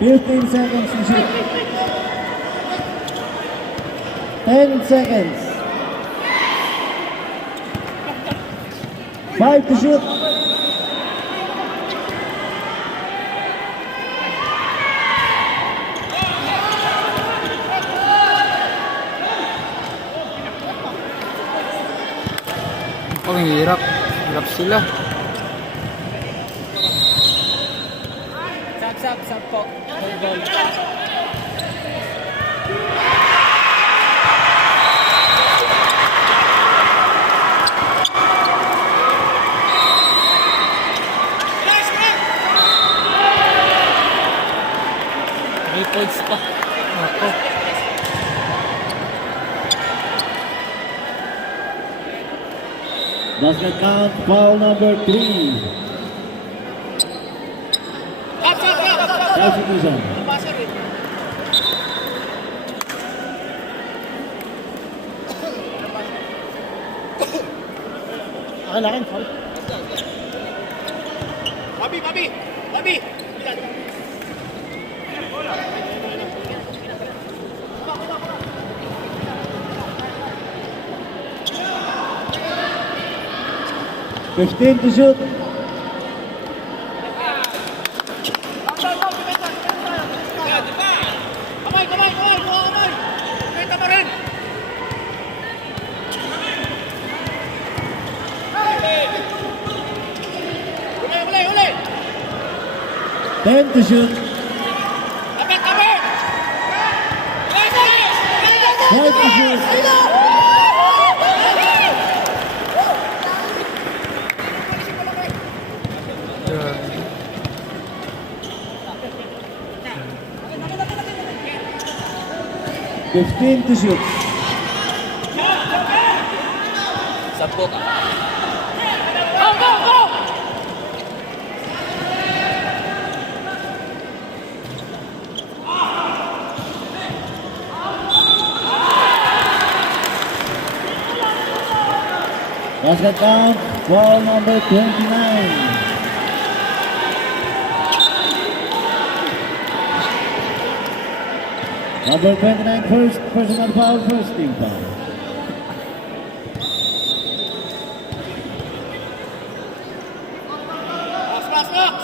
15 seconds to shoot. 10 seconds. 5 to shoot. Oh, ang hirap. Hirap sila. Sab po. Goal. May points pa. Ako. Basket count, foul number 3. Substitution. Akin. Babi! 15 to shoot. Kamay! Kita pa rin! 10 to shoot. 5 to shoot. Yeah. 15 to shoot. Sampo. Basket count, foul number 29. Number 29, first personal foul, first team foul. Box!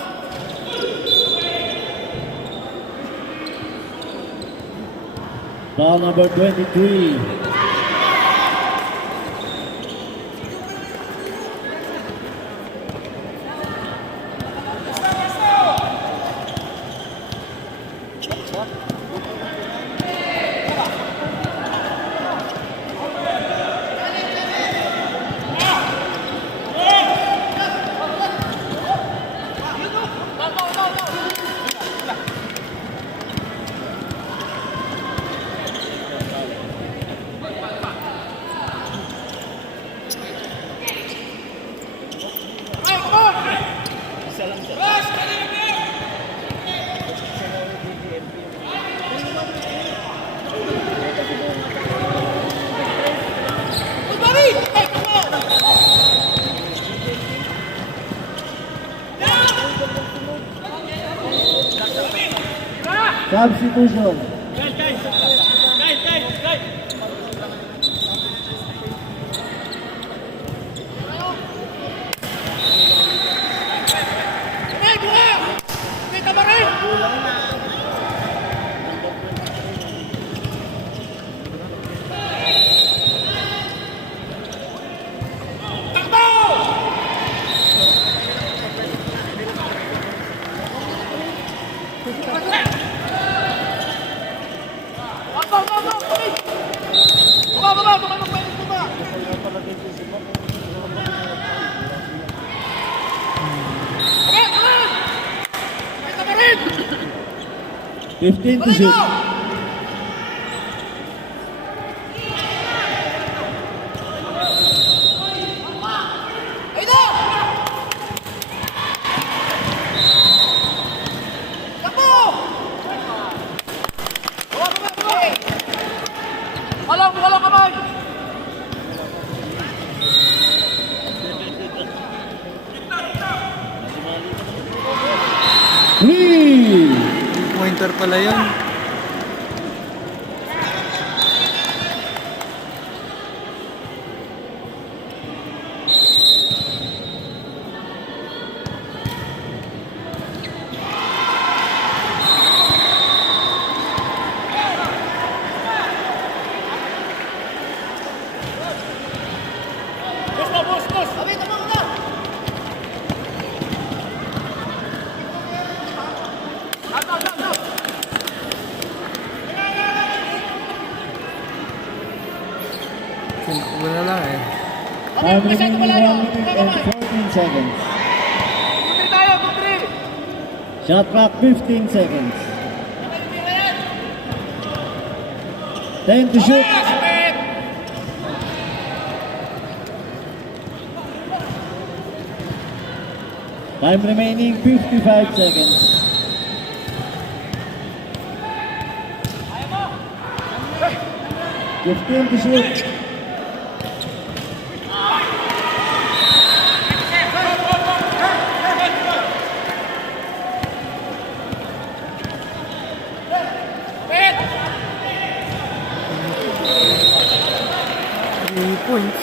Foul number 23. Substitution. Kita pa rin! Baba! 15 to shoot. Walang kamay! Three. 3 points Counter pala yun. Bus mo, bus! Abi, tama mo na! Tinakbo na lang eh. Time remaining 1 minute and 14 seconds. Kumpiri tayo, kumpiri! Shot clock 15 seconds. 10 to shoot. Kapit! Time remaining 55 seconds. Fifteen to shoot. Kapit! 3 points.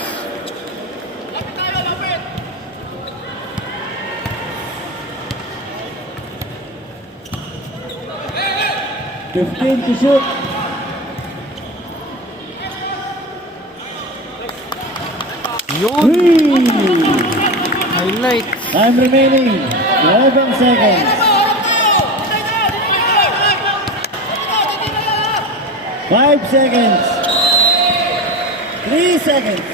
Lapit tayo, lapit! 15 to shoot. Yun! 3. Highlight! Time remaining 11 seconds. Harap tayo! Patay tayo! Dito tayo! 5 seconds. 3 seconds.